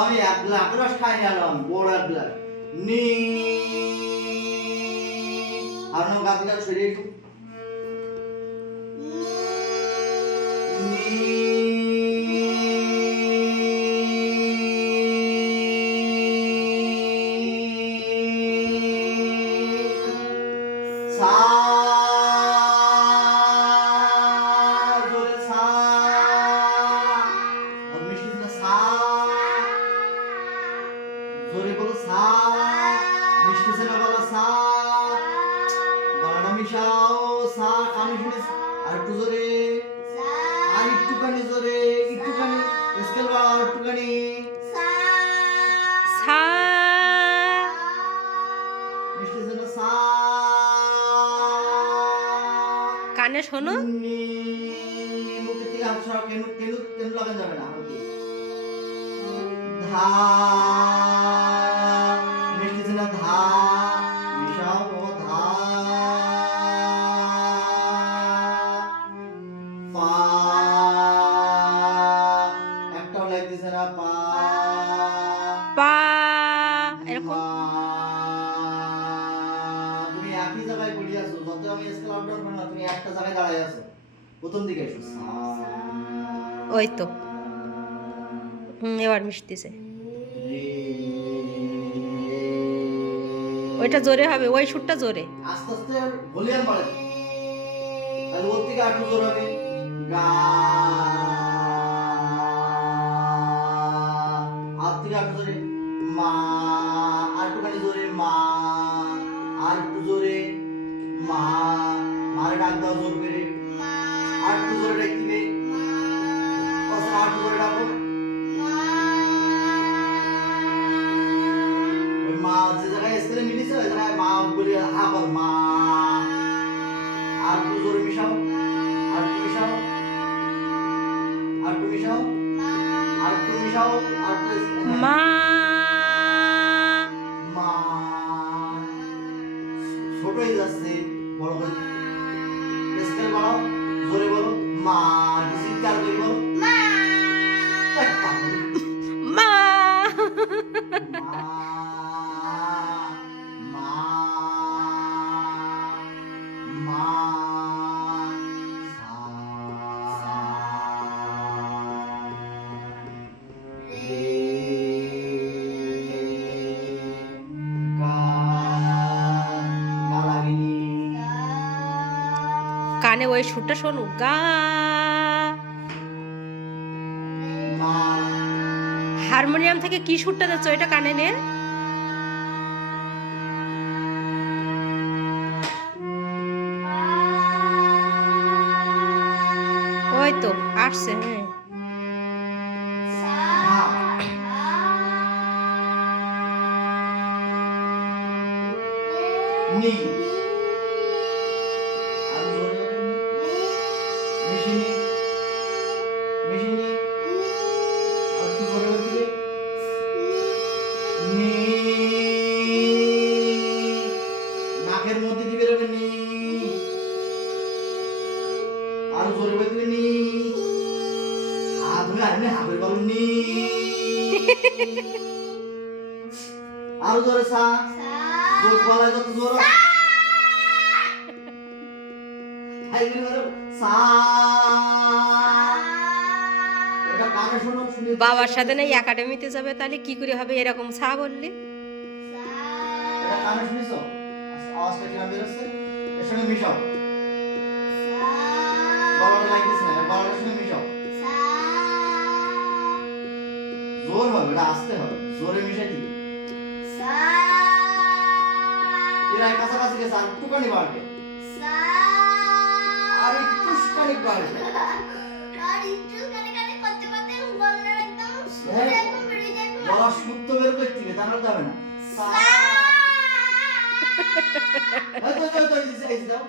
আমি এক গ্লাস খাই নিলাম বড় এক গ্লাস নি আর নাম গাছ গাছ সরিয়ে একটু জোরে বলো সা মিষ্টি ছেলে বলো সা গলাটা মিশাও সা কানে শুনে আর একটু জোরে আর একটুখানি জোরে একটুখানি স্কেল বাড়াও একটুখানি সা মিষ্টি ছেলে সা কানে শোনো মুখে থেকে হাত সরাও কেন কেন কেন লাগানো যাবে না ধা মিষ্টি ছেলে ধা মিশাও ও ধা পা একটাও লাগতেছে না পা পা এরকম তুমি একই জায়গায় পড়ে আছো যত আমি স্কেল আপ ডাউন করলাম তুমি একটা জায়গায় দাঁড়ায় আছো প্রথম দিকে এসো ওই তো এবার মিশতেছে ওইটা জোরে হবে ওই সুরটা জোরে আস্তে আস্তে ভলিউম বাড়ে তাহলে ওর থেকে আরেকটু জোরে হবে গা আর থেকে আরেকটু জোরে মা আর একটুখানি জোরে মা আর একটু জোরে মা মারে ডাক দাও জোর করে আর একটু জোরে ডাক দিবে আর একটু জোরে ডাকো মা যে জায়গায় স্কেলে মিলিছে ওই জায়গায় মা বলি হা বল মা আর একটু জোরে মিশাও আর একটু মিশাও আর একটু মিশাও আর একটু মিশাও আর একটু মা মা ছোট হয়ে যাচ্ছে বড় করে স্কেল বাড়াও জোরে বলো মা চিৎকার করে বলো মা মা কানে ওই সুরটা শোনো গা হারমোনিয়াম থেকে কি সুরটা যাচ্ছে ওইটা কানে নে ওই তো আসছে হ্যাঁ নি আর জোরে মেশিনি মেশিনি আর একটু জোরে বলবে নি নাকের মধ্যে দিবে রে নি আর জোরে বলবে নি ধরে আর হাবের বল নি আর জোরে সা জোর গলায় কত জোর বাবার সাথে না একাডেমিতে যাবে তাহলে কি করে হবে এরকম ছা বললে এটা কানে শুনিছো আওয়াজটা কিরকম বেরোচ্ছে এর সঙ্গে মিশাও গলাটা লাগতেছে না গলাটার সঙ্গে মিশাও জোর হবে এটা আস্তে হবে জোরে মিশাই দিবে এরা কাছাকাছি গেছে আর একটুখানি বাড়বে আর একটুখানি বাড়বে গলা শুদ্ধ বের করতে হবে তা নাহলে যাবে না দাও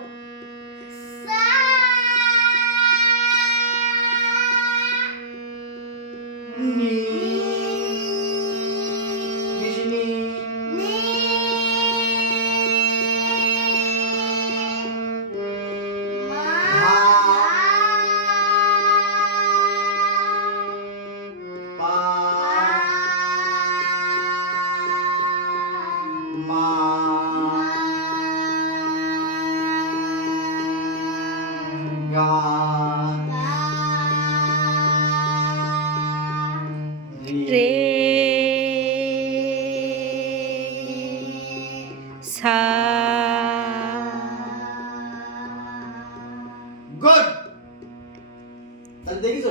নি মিশনি রে সা। গুড। তাহলে দেখিস